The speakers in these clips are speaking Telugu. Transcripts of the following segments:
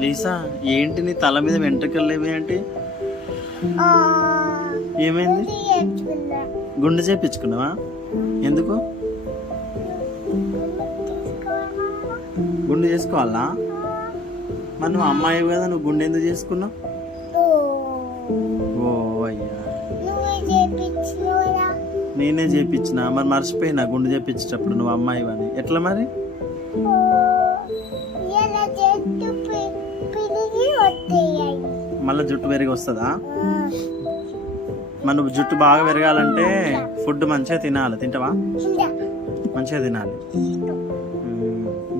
లీసా, ఏంటి నీ తల మీద వెంట్రుకలు లేవి ఏంటి? ఏమైంది? గుండె చేపించుకున్నావా? ఎందుకు? గుండె చేసుకోవాలా? మరి నువ్వు అమ్మాయి కదా, నువ్వు గుండె ఎందుకు చేసుకున్నావు? ఓ అయ్యా, నేనే చేపించిన. మరి మర్చిపోయినా గుండె చేపించేటప్పుడు నువ్వు అమ్మాయి అని. ఎట్లా మరి? మళ్ళీ జుట్టు పెరిగి వస్తుందా? మన జుట్టు బాగా పెరగాలంటే ఫుడ్ మంచిగా తినాలి. తింటావా? మంచిగా తినాలి.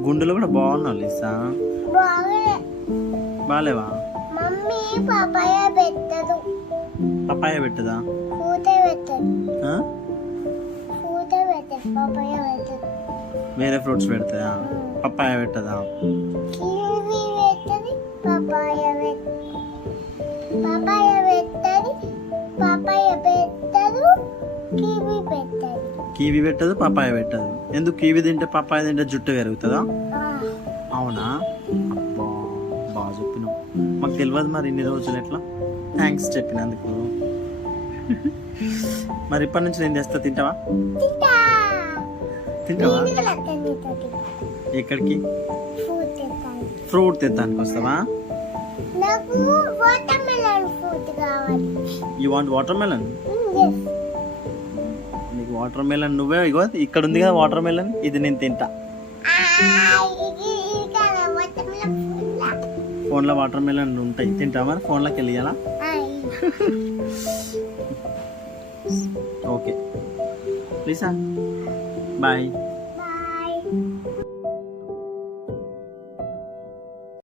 గుండెలు కూడా బాగున్నావు లీసా. బాలేవా? పపాయ పెట్టదా? వేరే ఫ్రూట్స్ పెడతాయా? పపాయ పెట్టదా? కీవి పెట్టదు, పపాయ పెట్టదు. ఎందుకు? కీవి తింటే పపాయ తింటే జుట్టు పెరుగుతుందా? అవునా? అబ్బా, బాగా చెప్పినావు. మాకు తెలియదు మరి ఇన్ని రోజులు. ఎట్లా? థ్యాంక్స్ చెప్పినందుకు. మరి ఇప్పటి నుంచి నేను చేస్తా. తింటావా? తింటావా? ఎక్కడికి? ఫ్రూట్ తెస్తానికి వస్తావా? You want water melon? నీకు వాటర్ మెలన్ నువ్వే ఇగో ఇక్కడ ఉంది కదా వాటర్ మెలన్, ఇది నేను తింటా. ఫోన్లో వాటర్ మెలన్ ఉంటాయి, తింటా. మరి ఫోన్లోకి వెళ్ళియాలా? Okay Lisa, bye.